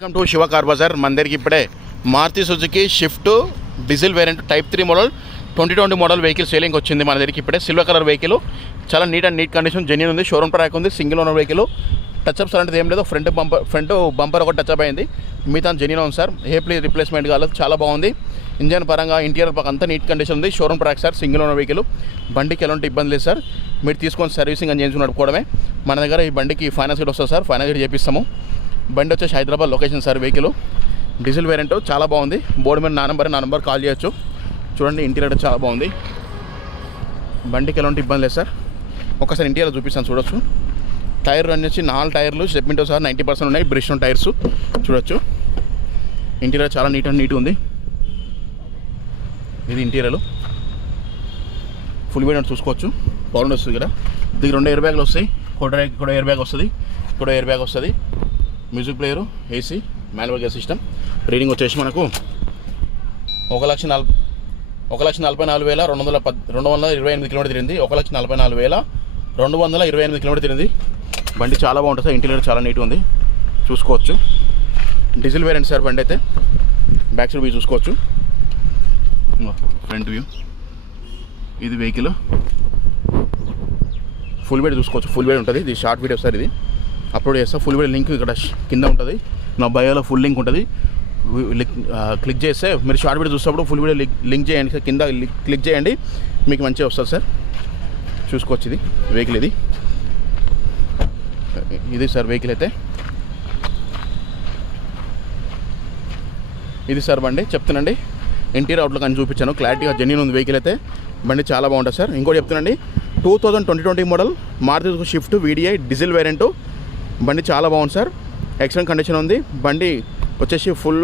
Welcome to Shiva car Bazaar. మన దగ్గరికి ఇప్పుడే Maruti Suzuki Swift diesel variant type 3 model 2020 model vehicle selling వచ్చింది. మన దగ్గరికి ఇప్పుడే సిల్వర్ కలర్ వెహికల్, చాలా నీట్ కండిషన్, జెన్యూన్ ఉంది. షోరూమ్ ట్రాక్ ఉంది, సింగిల్ ఓనర్ వెహికల్. టచ్అప్స్ అలాంటిది ఏం లేదు. ఫ్రంట్ బంపర్ ఒకటి టచ్అప్ అయింది, మిగతా జెన్యూన్ ఉంది సార్. రీప్లేస్మెంట్ కాలేదు, చాలా బాగుంది. ఇంజన్ పరంగా ఇంటీరియర్ పరంగా అంతా నీట్ కండిషన్ ఉంది. Showroom track sir, single owner vehicle. బండికి ఎలాంటి ఇబ్బంది లేదు సార్. మీరు తీసుకొని సర్వీసింగ్ అని చేయించుకుని నడుపుకోవడమే. మన దగ్గర ఈ బండికి ఫైనాన్స్ గిట్ వస్తుంది సార్, ఫైనాన్స్ గిట్ చేపిస్తాము. బండి వచ్చేసి Hyderabad location sir. Vehicle diesel variant, చాలా బాగుంది. బోర్డు మీద నా నెంబర్ కాల్ చేయొచ్చు. చూడండి, ఇంటీరియర్ చాలా బాగుంది. బండికి ఎలాంటి ఇబ్బంది లేదు సార్. ఒకసారి ఇంటీరియర్ చూపిస్తాను, చూడొచ్చు. టైర్ వచ్చి 4 టైర్లు స్టెప్పింగ్తో సహా 90% ఉన్నాయి. బ్రిస్టోన్ టైర్స్ చూడొచ్చు. ఇంటీరియర్ చాలా నీట్ ఉంది. ఇది ఇంటీరియర్ ఫుల్ వేరియంట్ చూసుకోవచ్చు. పవర్ వస్తుంది కదా. దీనికి 2 ఎయిర్ బ్యాగ్లు వస్తాయి. కూడా ఎయిర్ బ్యాగ్ వస్తుంది, కూడా ఎయిర్ బ్యాగ్ వస్తుంది. Music player, AC, manual gear system. Reading వచ్చేసి మనకు 1,44,228 కిలోమీటర్ తిరిగింది. 1,44,228 కిలోమీటర్ తిరిగింది. బండి చాలా బాగుంటుంది సార్. ఇంటీరియర్ చాలా నీట్గా ఉంది, చూసుకోవచ్చు. డీజిల్ వేరియంట్ సార్ బండి అయితే. బ్యాక్ సైడ్ వ్యూ చూసుకోవచ్చు, ఫ్రంట్ వ్యూ. ఇది వెహికల్ ఫుల్ వీడియో చూసుకోవచ్చు. ఫుల్ వీడియో ఉంటుంది. ఇది షార్ట్ వీడియో సార్. ఇది అప్లోడ్ చేస్తా. ఫుల్ వీడియో లింక్ ఇక్కడ కింద ఉంటుంది. నా బయోలో ఫుల్ లింక్ ఉంటుంది. క్లిక్ చేస్తే మీరు షార్ట్ వీడియో చూసేటప్పుడు ఫుల్ వీడియో లింక్ చేయండి సార్. కింద క్లిక్ చేయండి, మీకు మంచిగా వస్తుంది సార్. చూసుకోవచ్చు. ఇది వెహికల్, ఇది సార్ వెహికల్ అయితే. ఇది సార్ బండి చెప్తానండి. ఇంటీరియర్ అవుట్లుక్ అని చూపించాను, క్లారిటీగా జెన్యూన్ ఉంది. వెహికల్ అయితే బండి చాలా బాగుంటుంది సార్. ఇంకోటి చెప్తానండి, 2020 model Maruti Swift VDI diesel variant. బండి చాలా బాగుంది సార్. ఎక్సలెంట్ కండిషన్ ఉంది. బండి వచ్చేసి ఫుల్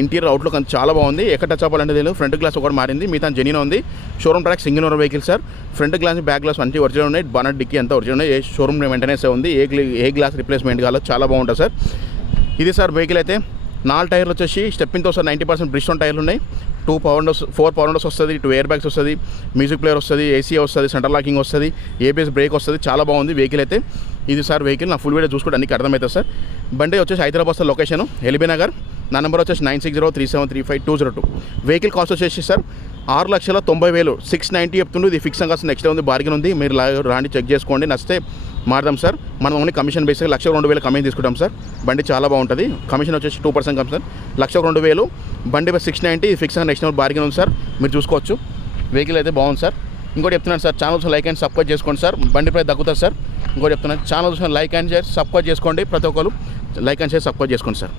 ఇంటీరియర్ అవుట్లుక్ అంతా చాలా బాగుంది. ఎక్కడ టచ్ అవ్వాలంటే తెలియదు. ఫ్రంట్ గ్లాస్ ఒకటి మారింది, మిగతా జెన్యూన్ ఉంది. Showroom track, single owner vehicle sir. Front glass, back glass అన్ని ఒరిజినల్ ఉన్నాయి. బానట్, డిక్కీ అంతా ఒరిజినల్ ఉన్నాయి. షోరూమ్ మెయింటెనెన్స్ ఉంది. ఏ గ్లాస్ రిప్లేస్మెంట్ కాలేదు, చాలా బాగుంటుంది సార్. ఇది సార్ వెహికల్ అయితే. 4 టైర్లు వచ్చేసి స్టెప్పింగ్తో సార్ 90% బ్రిస్టోన్ టైర్లు ఉన్నాయి. 4 పవర్ విండోస్ వస్తుంది, 2 ఎయిర్ బ్యాగ్స్ వస్తుంది, మ్యూజిక్ ప్లేయర్ వస్తుంది, ఏసీ వస్తుంది, సెంటర్ లాకింగ్ వస్తుంది, ఏబిఎస్ బ్రేక్ వస్తుంది. చాలా బాగుంది వెహికల్ అయితే. ఇది సార్ వెహికల్. నా ఫుల్ వీడియో చూసుకుంటే అన్ని అర్థమవుతుంది సార్. బండి వచ్చేసి Hyderabad sir location, LB Nagar. నా నెంబర్ వచ్చేసి 9603735202. వెహికల్ కాస్ట్ వచ్చేసి సార్ 6,90,000 690 చెప్తుండే. ఇది ఫిక్స్ కాస్ట్, నెక్స్ట్ ఉంది, బార్గెన్ ఉంది. మీరు రాండి, చెక్ చేసుకోండి, నచ్చితే మారదాం సార్. మనం ఓన్లీ కమిషన్ బేస్గా 1,02,000 కమిషన్ తీసుకుంటాం సార్. బండి చాలా బాగుంటుంది. కమిషన్ వచ్చేసి 2% కమిషన్. 1,02,000 బండి 690 ఫిక్స్, నెక్స్ట్ బార్గెన్ ఉంది సార్. మీరు చూసుకోవచ్చు. వెహికల్ అయితే బాగుంది సార్. ఇంకోటి చెప్తున్నాను sir, channels like and subscribe చేసుకోండి సార్. బండి ప్రైస్ తగ్గుతుంది సార్. ఇంకోటి చెప్తున్నాను, channels like and share subscribe చేసుకోండి. ప్రతి ఒక్కరు లైక్ అండ్ షేర్ సబ్స్క్రైబ్ చేసుకోండి సార్.